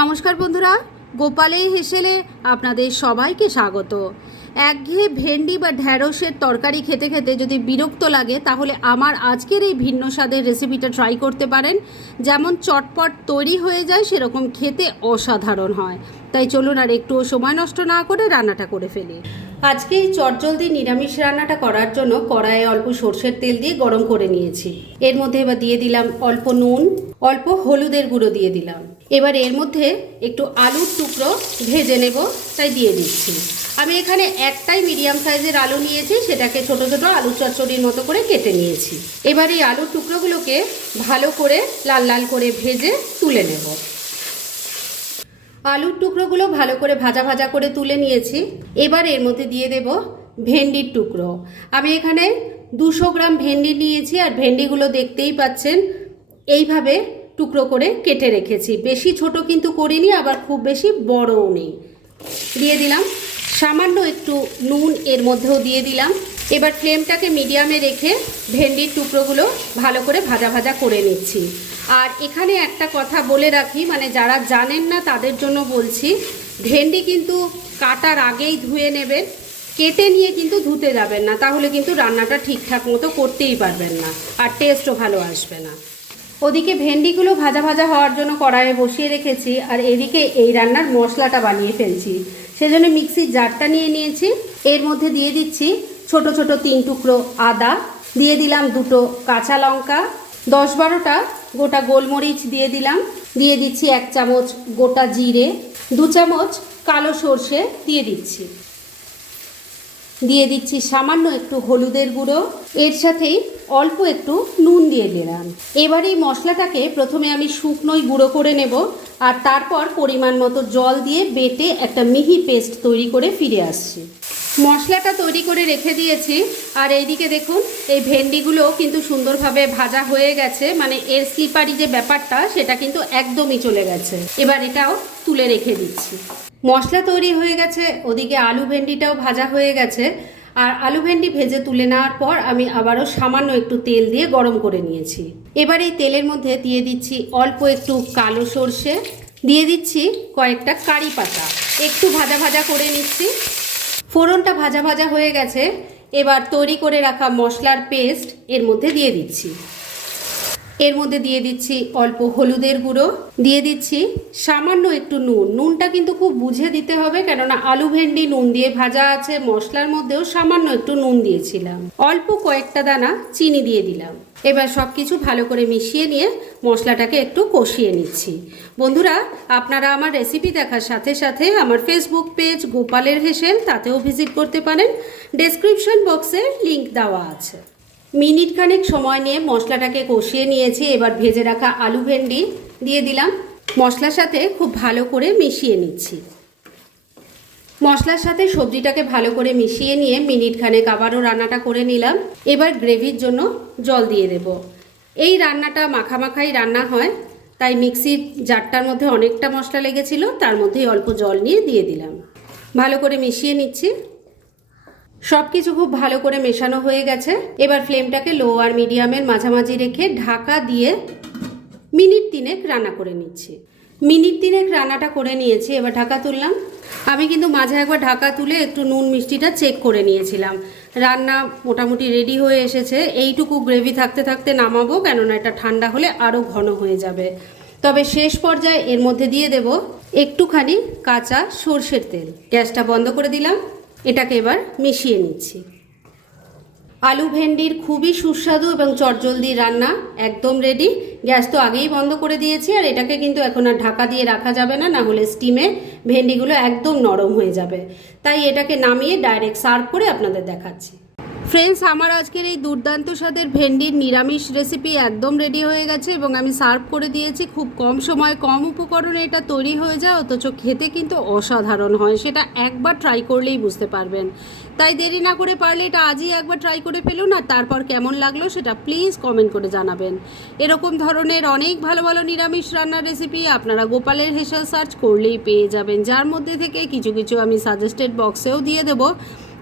নমস্কার বন্ধুরা, গোপালেই হেসেলে আপনাদের সবাইকে স্বাগত। একঘেয়ে ভেন্ডি বা ঢ্যাঁড়সের তরকারি খেতে খেতে যদি বিরক্ত লাগে, তাহলে আমার আজকের এই ভিন্ন স্বাদের রেসিপিটা ট্রাই করতে পারেন। যেমন চটপট তৈরি হয়ে যায়, সেরকম খেতে অসাধারণ হয়। তাই চলুন আর একটুও সময় নষ্ট না করে রান্নাটা করে ফেলি। আজকে এই চটজলদি নিরামিষ রান্নাটা করার জন্য কড়াইয়ে অল্প সর্ষের তেল দিয়ে গরম করে নিয়েছি। এর মধ্যে এবার দিয়ে দিলাম অল্প নুন, অল্প হলুদের গুঁড়ো দিয়ে দিলাম। এবার এর মধ্যে একটু আলুর টুকরো ভেজে নেব, তাই দিয়ে দিচ্ছি। আমি এখানে একটাই মিডিয়াম সাইজের আলু নিয়েছি, সেটাকে ছোট ছোট আলু চচ্চড়ির মতো করে কেটে নিয়েছি। এবার এই আলুর টুকরোগুলোকে ভালো করে লাল লাল করে ভেজে তুলে নেব। আলুর টুকরোগুলো ভালো করে ভাজা ভাজা করে তুলে নিয়েছি। এবার এর মধ্যে দিয়ে দেব ভেন্ডির টুকরো। আমি এখানে দুশো গ্রাম ভেন্ডি নিয়েছি, আর ভেন্ডিগুলো দেখতেই পাচ্ছেন, এইভাবে টুকরো করে কেটে রেখেছি। বেশি ছোট কিন্তু করিনি, আবার খুব বেশি বড়ও নেই। দিয়ে দিলাম। সামান্য একটু নুন এর মধ্যেও দিয়ে দিলাম। এবার ফ্লেমটাকে মিডিয়ামে রেখে ভেন্ডির টুকরোগুলো ভালো করে ভাজা ভাজা করে নিচ্ছি। আর এখানে একটা কথা বলে রাখি মানে যারা জানেন না তাদের জন্য বলছি, ভেন্ডি কিন্তু কাটার আগেই ধুয়ে নেবেন, কেটে নিয়ে কিন্তু ধুতে যাবেন না, তাহলে কিন্তু রান্নাটা ঠিকঠাক মতো করতেই পারবেন না, আর টেস্টও ভালো আসবে না। ওদিকে ভেন্ডিগুলো ভাজা ভাজা হওয়ার জন্য কড়াইয়ে বসিয়ে রেখেছি আর এদিকে এই রান্নার মশলাটা বানিয়ে ফেলছি। সেজন্য মিক্সির জারটা নিয়ে নিয়েছি। এর মধ্যে দিয়ে দিচ্ছি ছোট ছোট তিন টুকরো আদা। দিয়ে দিলাম দুটো কাঁচা লঙ্কা। দশ বারোটা গোটা গোলমরিচ দিয়ে দিলাম। দিয়ে দিচ্ছি এক চামচ গোটা জিরে। দু চামচ কালো সর্ষে দিয়ে দিচ্ছি। দিয়ে দিচ্ছি সামান্য একটু হলুদের গুঁড়ো। এর সাথেই অল্প একটু নুন দিয়ে দিলাম। এবার এই মশলাটাকে প্রথমে আমি শুকনোই গুঁড়ো করে নেব আর তারপর পরিমাণ মতো জল দিয়ে বেটে একটা মিহি পেস্ট তৈরি করে ফিরে আসছি। মশলাটা তৈরি করে রেখে দিয়েছি। আর এইদিকে দেখুন, এই ভেন্ডিগুলো কিন্তু সুন্দরভাবে ভাজা হয়ে গেছে। মানে এর স্লিপারি যে ব্যাপারটা, সেটা কিন্তু একদমই চলে গেছে। এবার এটাও তুলে রেখে দিচ্ছি। মশলা তৈরি হয়ে গেছে, ওদিকে আলু ভেন্ডিটাও ভাজা হয়ে গেছে। আর আলু ভেন্ডি ভেজে তুলে নেওয়ার পর আমি আবারও সামান্য একটু তেল দিয়ে গরম করে নিয়েছি। এবার এই তেলের মধ্যে দিয়ে দিচ্ছি অল্প একটু কালো সর্ষে, দিয়ে দিচ্ছি কয়েকটা কারি পাতা। একটু ভাজা ভাজা করে নিচ্ছি। ফোড়নটা ভাজা ভাজা হয়ে গেছে, এবার তৈরি করে রাখা মশলার পেস্ট এর মধ্যে দিয়ে দিচ্ছি। এর মধ্যে দিয়ে দিচ্ছি অল্প হলুদের গুঁড়ো, দিয়ে দিচ্ছি সামান্য একটু নুন। নুনটা কিন্তু খুব বুঝে দিতে হবে, কেননা আলু ভেন্ডি নুন দিয়ে ভাজা আছে, মশলার মধ্যেও সামান্য একটু নুন দিয়েছিলাম। অল্প কয়েকটা দানা চিনি দিয়ে দিলাম। এবার সব কিছু ভালো করে মিশিয়ে নিয়ে মশলাটাকে একটু কষিয়ে নিচ্ছি। বন্ধুরা, আপনারা আমার রেসিপি দেখার সাথে সাথে আমার ফেসবুক পেজ গোপালের হেসেল, তাতেও ভিজিট করতে পারেন। ডেসক্রিপশন বক্সে লিংক দেওয়া আছে। মিনিট খানেক সময় নিয়ে মশলাটাকে কষিয়ে নিয়েছি, এবার ভেজে রাখা আলু ভেন্ডি দিয়ে দিলাম। মশলার সাথে খুব ভালো করে মিশিয়ে নিচ্ছি। মশলার সাথে সবজিটাকে ভালো করে মিশিয়ে নিয়ে মিনিট খানেক আবারও রান্নাটা করে নিলাম। এবার গ্রেভির জন্য জল দিয়ে দেব। এই রান্নাটা মাখামাখাই রান্না হয়, তাই মিক্সির জারটার মধ্যে অনেকটা মশলা লেগেছিল, তার মধ্যেই অল্প জল নিয়ে দিয়ে দিলাম। ভালো করে মিশিয়ে নিচ্ছি। সব কিছু খুব ভালো করে মেশানো হয়ে গেছে। এবার ফ্লেমটাকে লো আর মিডিয়ামের মাঝামাঝি রেখে ঢাকা দিয়ে মিনিট তিনেক রান্না করে নিচ্ছি। মিনিট তিনেক রান্নাটা করে নিয়েছি, এবার ঢাকা তুললাম। আমি কিন্তু মাঝে একবার ঢাকা তুলে একটু নুন মিষ্টিটা চেক করে নিয়েছিলাম। রান্না মোটামুটি রেডি হয়ে এসেছে, এইটুকু গ্রেভি থাকতে থাকতে নামাবো, কেননা এটা ঠান্ডা হলে আরও ঘন হয়ে যাবে। তবে শেষ পর্যায়ে এর মধ্যে দিয়ে দেব একটুখানি কাঁচা সর্ষের তেল। গ্যাসটা বন্ধ করে দিলাম। এটাকে এবার মিশিয়ে নিচ্ছি। আলু ভেন্ডির খুবই সুস্বাদু এবং চটজলদি রান্না, একদম রেডি গ্যাস তো আগেই বন্ধ করে দিয়েছি আর এটাকে কিন্তু এখন আর ঢাকা দিয়ে রাখা যাবে না না হলে স্টিমে ভেন্ডিগুলো একদম নরম হয়ে যাবে। তাই এটাকে নামিয়ে ডাইরেক্ট সার্ভ করে আপনাদের দেখাচ্ছি। ফ্রেন্ডস আমার আজকের এই দুর্দান্ত স্বাদের ভেন্ডির নিরামিষ রেসিপি একদম রেডি হয়ে গেছে এবং আমি সার্ভ করে দিয়েছি। খুব কম সময় কম উপকরণে এটা তৈরি হয়ে যায়, অথচ খেতে কিন্তু অসাধারণ হয়। সেটা একবার ট্রাই করলেই বুঝতে পারবেন। তাই দেরি না করে পারলে এটা আজই একবার ট্রাই করে ফেলুন আর তারপর কেমন লাগল সেটা প্লিজ কমেন্ট করে জানাবেন। এরকম ধরনের অনেক ভালো ভালো নিরামিষ রান্নার রেসিপি আপনারা গোপালের হেসেল সার্চ করলেই পেয়ে যাবেন। যার মধ্যে থেকে কিছু কিছু আমি সাজেস্টেড বক্সেও দিয়ে দেবো।